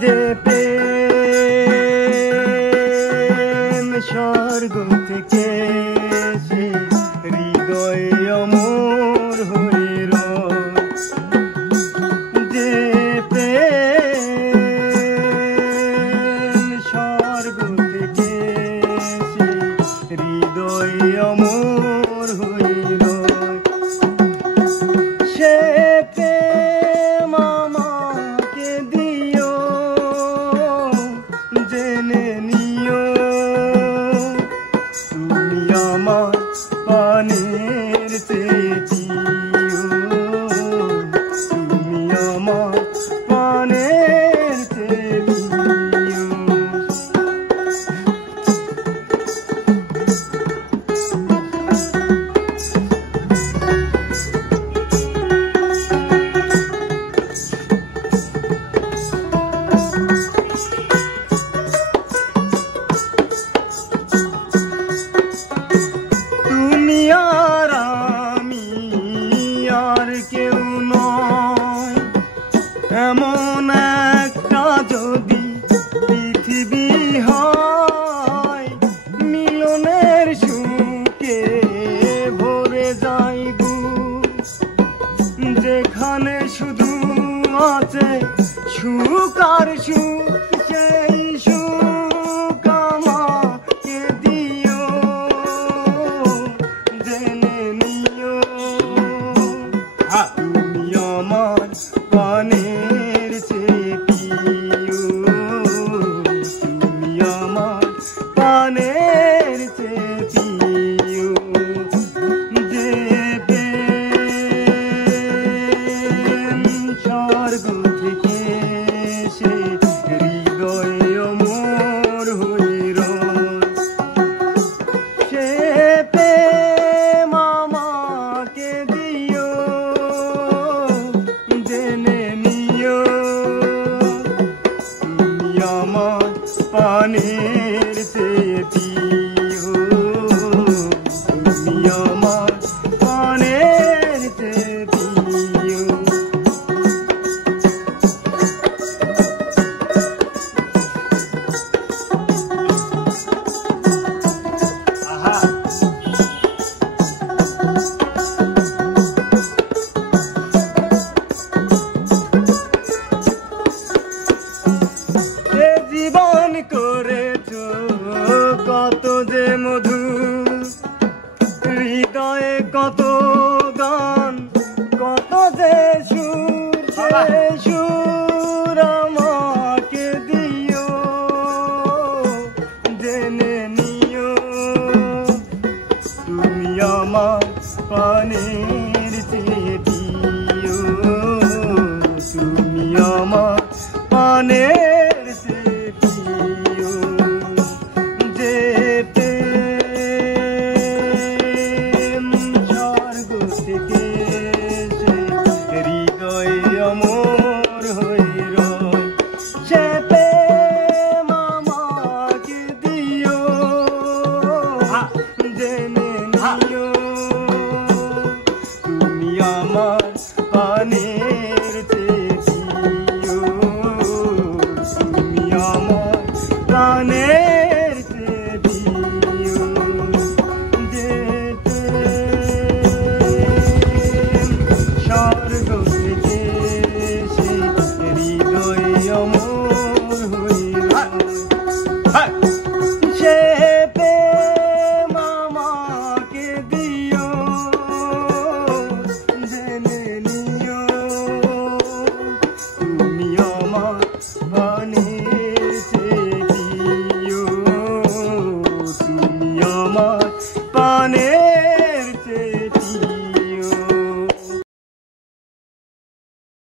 যে প্রেম স্বর্গ থেকে সে হৃদয় অমর হইল, যে প্রেম স্বর্গ থেকে সে হৃদয় অমর হইল, সে প্রেম আমাকে দিও, জেনে নিও তুমি আমার পানের চেয়েও, তুমি আমার পানের চেয়েও। তুমি আর আমি আর কেউ নয়, এমন একটা যদি পৃথিবী হয়, মিলনের সুখে ভরে যাই গো, যেখানে শুধু আছে সুখ আর সুখ, সেই সুখ আমাকে দিও, জেনে নিও তুমি আমার পানের চেয়েও, তুমি আমার পানের চেয়েও, যে প্রেম স্বর্গ থেকে সে হৃদয় অমর হইল, সে প্রেম আমাকে দিও, জেনে নিও তুমি আমার পানের চেয়েও, তুমি আমার পানের চেয়েও। আহা এ জীবন করেছো কত যে মধু, হৃদয়ে কত গান, কত যে সুর, সে সুর আমাকে দিও, জেনে নিও তুমি আমার পানের চেয়েও, তুমি আমার পানের চেয়েও, যে প্রেম স্বর্গ থেকে সে হৃদয় অমর হইল, সে প্রেম আমাকে দিও, জেনে নিও তুমি আমার পানের চেয়েও, তুমি আমার পানের চেয়েও, যে প্রেম স্বর্গ থেকে সে হৃদয় অমর হইল, সে প্রেম আমাকে দিও, জেনে নিও তুমি আমার পানের চেয়েও, তুমি আমার